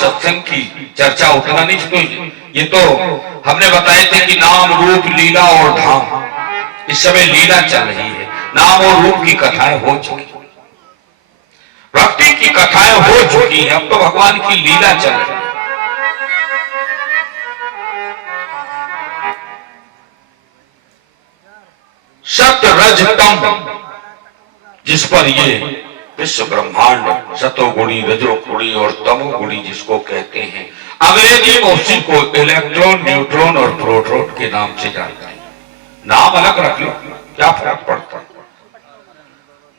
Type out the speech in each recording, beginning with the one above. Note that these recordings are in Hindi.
सत्संग की चर्चा उठना नहीं। तो ये तो हमने बताए थे कि नाम रूप लीला और धाम, इस समय लीला चल रही है। नाम और रूप की कथाएं हो चुकी, भक्ति की कथाएं हो चुकी हैं, अब तो भगवान की लीला चल रही है। सत्य रज तम, जिस पर ये विश्व ब्रह्मांड सतोगुणी, रजोगुणी और तमोगुणी जिसको कहते हैं, अंग्रेजी में उसी को इलेक्ट्रॉन, न्यूट्रॉन और प्रोटॉन के नाम से जानते हैं। नाम अलग रख लो, क्या फर्क पड़ता है,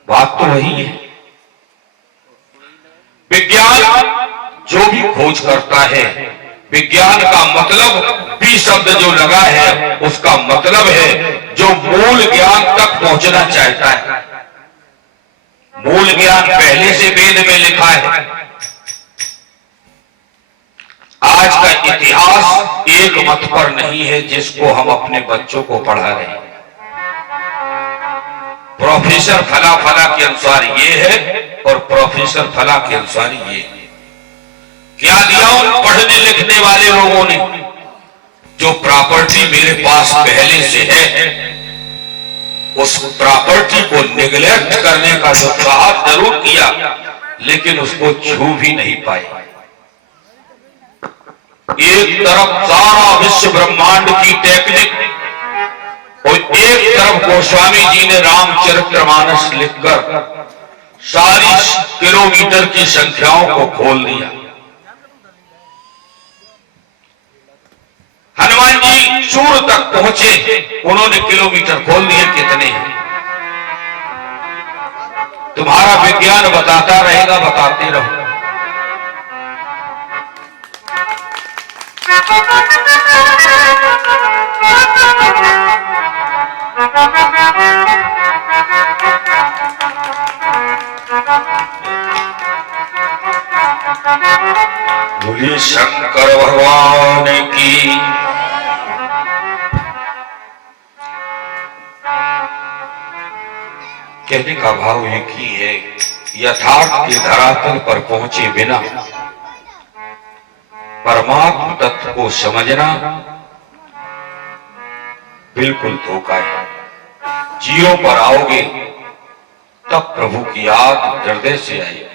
बात तो वही है। विज्ञान जो भी खोज करता है, विज्ञान का मतलब भी शब्द जो लगा है उसका मतलब है जो मूल ज्ञान तक पहुंचना चाहता है। मूल ज्ञान पहले से वेद में लिखा है। आज का इतिहास एक मत पर नहीं है जिसको हम अपने बच्चों को पढ़ा रहे हैं। प्रोफेसर फला फला के अनुसार ये है और प्रोफेसर फला के अनुसार ये है। क्या दिया उन पढ़ने लिखने वाले लोगों ने? जो प्रॉपर्टी मेरे पास पहले से है उस प्रॉपर्टी को निगलेक्ट करने का जो साहस जरूर किया, लेकिन उसको छू भी नहीं पाए। एक तरफ सारा विश्व ब्रह्मांड की टेक्निक और एक तरफ गोस्वामी जी ने रामचरितमानस लिखकर सारी किलोमीटर की संख्याओं को खोल दिया। हनुमान जी सूर्य तक पहुंचे, उन्होंने किलोमीटर खोल दिए। कितने हैं? तुम्हारा विज्ञान बताता रहेगा, बताते रहो। बोलिए शंकर भगवान की। कहने का भाव एक ही है, यथार्थ के धरातल पर पहुंचे बिना परमात्म तत्व को समझना बिल्कुल धोखा है। जीरो पर आओगे तब प्रभु की याद हृदय से आएगी।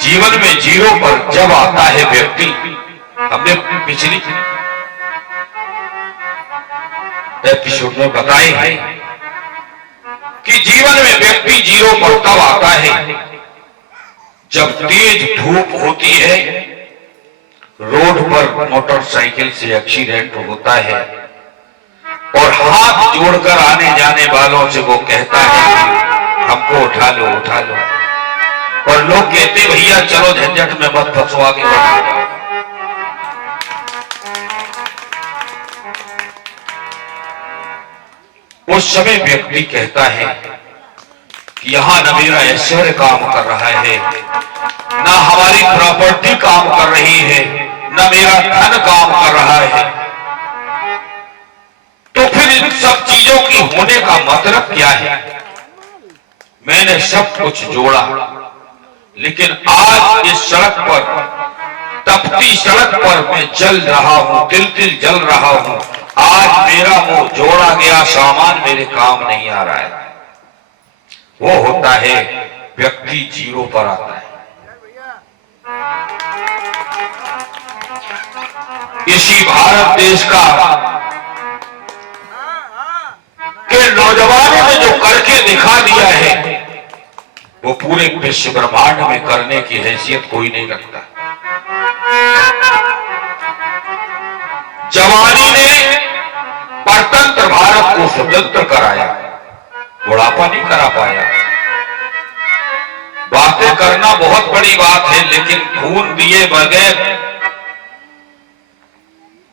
जीवन में जीरो पर जब आता है व्यक्ति, हमने पिछली एपिसोड में बताए हैं कि जीवन में व्यक्ति जीरो पर तब आता है जब तेज धूप होती है, रोड पर मोटरसाइकिल से एक्सीडेंट होता है और हाथ जोड़कर आने जाने वालों से वो कहता है हमको उठा लो उठा लो, और लोग कहते भैया चलो झंझट में मत फंसो, आगे बढ़ो। उस समय व्यक्ति कहता है कि यहां न मेरा ऐश्वर्य काम कर रहा है, न हमारी प्रॉपर्टी काम कर रही है, न मेरा धन काम कर रहा है, तो फिर इन सब चीजों की होने का मतलब क्या है? मैंने सब कुछ जोड़ा, लेकिन आज इस सड़क पर, तपती सड़क पर मैं जल रहा हूं, तिल तिल जल रहा हूं। आज मेरा वो जोड़ा गया सामान मेरे काम नहीं आ रहा है। वो होता है व्यक्ति जीरो पर आता है। इसी भारत देश का के नौजवानों ने जो करके दिखा दिया है वो पूरे विश्व ब्रह्मांड में करने की हैसियत कोई नहीं रखता। जवानी ने परतंत्र भारत को स्वतंत्र कराया, बुढ़ापा नहीं करा पाया। बातें करना बहुत बड़ी बात है, लेकिन खून दिए बगैर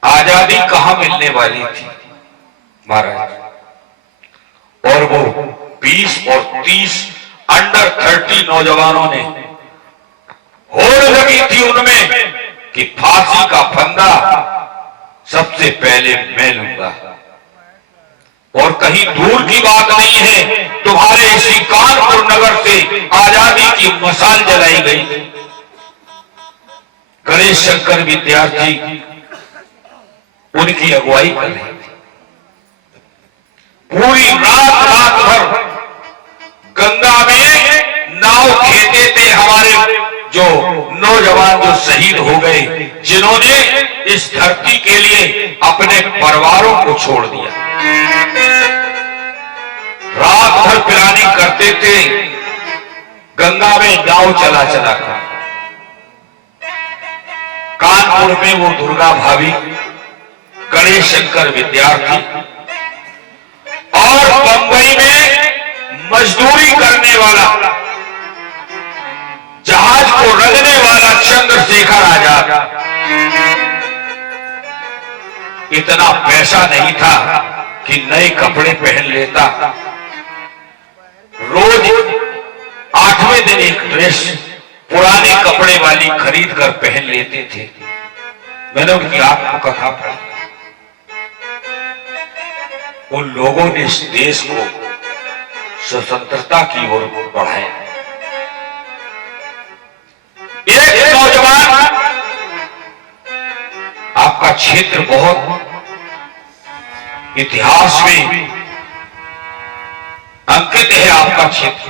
आजादी कहां मिलने वाली थी महाराज। और वो 20 और 30 अंडर 30 नौजवानों ने होड़ लगी थी उनमें कि फांसी का फंदा सबसे पहले मैं लूंगा। और कहीं दूर की बात नहीं है, तुम्हारे इसी कानपुर नगर से आजादी की मशाल जलाई गई। गणेश शंकर विद्यार्थी उनकी अगुवाई कर रहे थे। पूरी रात भर गंगा में नाव खेते थे हमारे जो नौजवान जो शहीद हो गए, जिन्होंने इस धरती के लिए अपने परिवारों को छोड़ दिया। रात भर प्लानिंग करते थे गंगा में नाव चला कर। कानपुर में वो दुर्गा भाभी, गणेश शंकर विद्यार्थी और बंबई में मजदूरी करने वाला, जहाज को रगने वाला चंद्रशेखर आजाद, इतना पैसा नहीं था कि नए कपड़े पहन लेता। रोज 8वें दिन एक ड्रेस पुराने कपड़े वाली खरीद कर पहन लेते थे। मैंने उनकी आत्मकथा पढ़ी। उन लोगों ने इस देश को स्वतंत्रता की ओर बढ़ाया। एक नौजवान, आपका क्षेत्र बहुत इतिहास में अंकित है। आपका क्षेत्र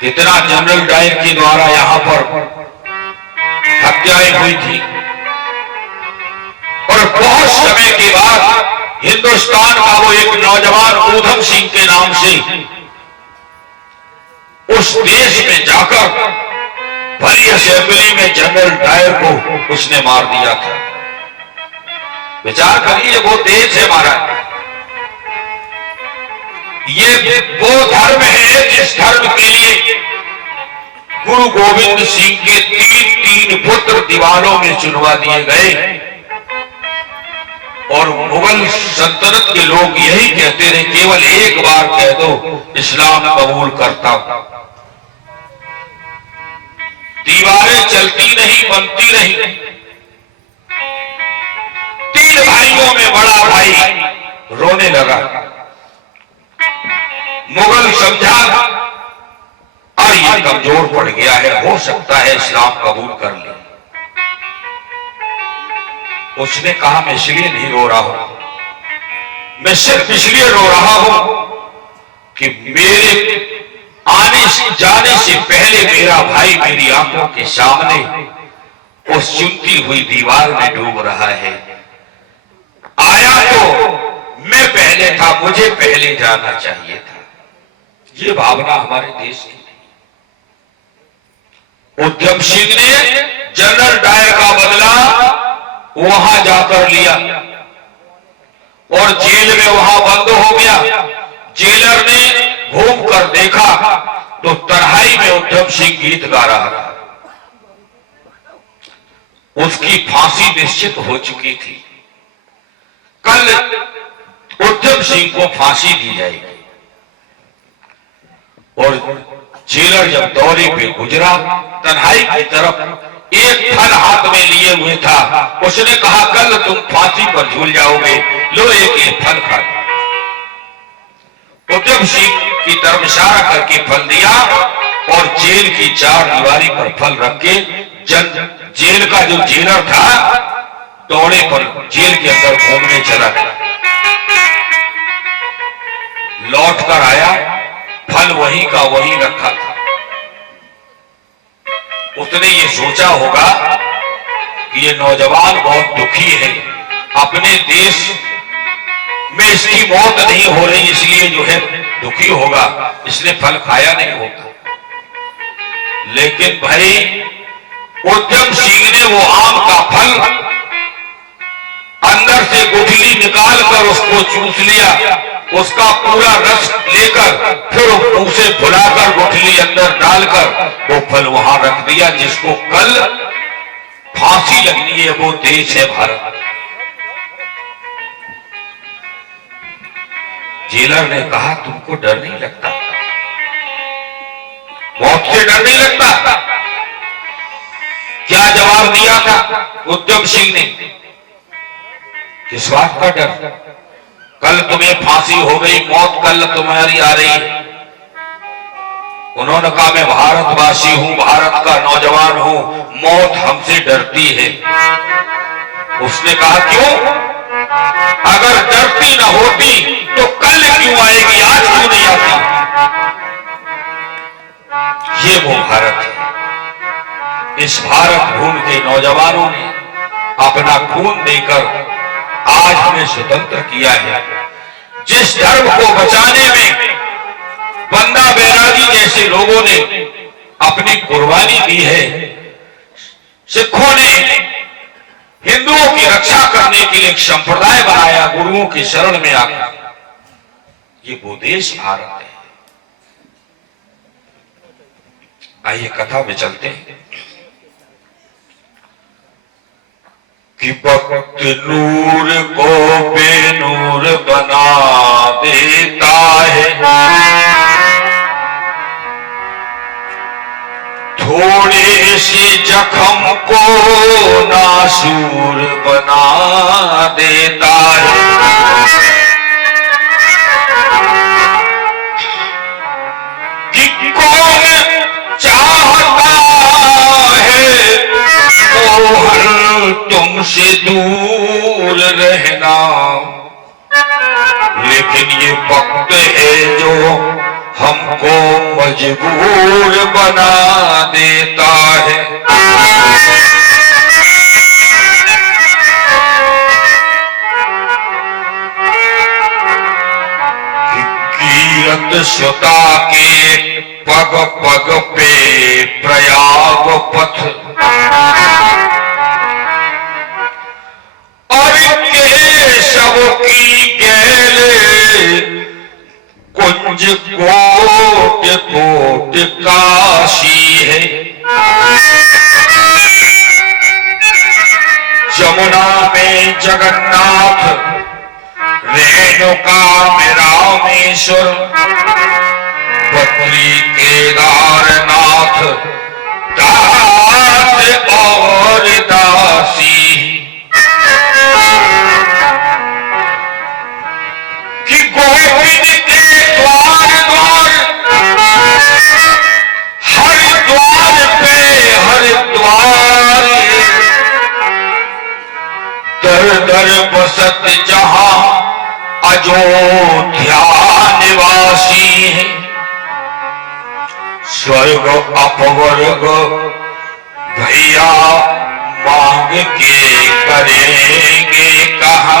कितना जनरल डायर के द्वारा यहां पर हत्याएं हुई थी, और बहुत समय के बाद हिंदुस्तान का वो एक नौजवान ऊधम सिंह के नाम से उस देश में जाकर भरी असेंबली में जनरल डायर को उसने मार दिया था। विचार करिए, वो देश है हमारा। ये वो धर्म है जिस धर्म के लिए गुरु गोविंद सिंह के तीन पुत्र दीवारों में चुनवा दिए गए, और मुगल सल्तनत के लोग यही कहते रहे, केवल एक बार कह दो इस्लाम कबूल करता हूं। दीवारें चलती नहीं, बनती रही। 3 भाइयों में बड़ा भाई रोने लगा। मुगल समझा और ये कमजोर पड़ गया है, हो सकता है इस्लाम कबूल कर ले। उसने कहा, मैं इसलिए नहीं रो रहा हूं, मैं सिर्फ इसलिए रो रहा हूं कि मेरे आने से जाने से पहले मेरा भाई मेरी आंखों के सामने उस चुनती हुई दीवार में डूब रहा है। आया तो मैं पहले था, मुझे पहले जाना चाहिए था। ये भावना हमारे देश की नहीं। उधम सिंह ने जनरल डायर का बदला वहां जाकर लिया और जेल में वहां बंद हो गया। जेलर ने घूम कर देखा तो तन्हाई में उधम सिंह गीत गा रहा था। उसकी फांसी निश्चित हो चुकी थी। कल उधम सिंह को फांसी दी जाएगी। और जेलर जब दौरे पे गुजरा, तन्हाई की तरफ एक फल हाथ में लिए हुए था। उसने कहा, कल तुम फांसी पर झूल जाओगे, लो एक फल खा। उधम सिंह की तरफ इशारा करके फल दिया और जेल की 4 दीवारी पर फल रख के जेल का जो जेलर था दौड़े पर जेल के अंदर घूमने चला गया। लौट कर आया, फल वहीं का वहीं रखा था। उसने ये सोचा होगा कि ये नौजवान बहुत दुखी है, अपने देश में इसकी मौत नहीं हो रही, इसलिए जो है दुखी होगा, इसने फल खाया नहीं होगा। लेकिन भाई उधम सिंह ने वो आम का फल अंदर से गुठली निकाल कर उसको चूस लिया, उसका पूरा रस लेकर फिर मुंह से फुलाकर गुठली अंदर डालकर वो फल वहां रख दिया। जिसको कल फांसी लगनी है वो देश है भारत। जेलर ने कहा, तुमको डर नहीं लगता? मौत से डर नहीं लगता? क्या जवाब दिया था उधम सिंह ने? किस बात का डर? कल तुम्हें फांसी हो गई, मौत कल तुम्हारी आ रही है। उन्होंने कहा मैं भारतवासी हूं, भारत का नौजवान हूं, मौत हमसे डरती है। उसने कहा क्यों? अगर डरती न होती तो कल क्यों आएगी, आज क्यों नहीं आती? ये वो भारत है। इस भारत भूमि के नौजवानों ने अपना खून देकर आज हमें स्वतंत्र किया है। जिस धर्म को बचाने में बंदा बैरागी जैसे लोगों ने अपनी कुर्बानी दी है, सिखों ने हिंदुओं की रक्षा करने के लिए एक संप्रदाय बनाया गुरुओं की शरण में आकर, ये वो देश भारत है। आइए कथा में चलते हैं कि वक्त नूर को बेनूर बना देता है, थोड़े से जख्म को नासूर बना देता है। कि कौन चाहता है मोहन तुमसे दूर रहना, लेकिन ये वक्त है जो हमको मजबूर बना देता है। कीरत सुता के पग पग पे प्रयाग पथ, और केशव की गैले कुंज कोट कोट काशी है। जमुना में जगन्नाथ, रेणुका में रामेश्वर, बद्री केदारनाथ, दास और दासी। कि गोविंद के द्वार द्वार, हर द्वार पे हर द्वार, दर दर बसत जहां अयोध्या निवासी है। स्वर्ग अपवर्ग भैया मांग के करेंगे कहा,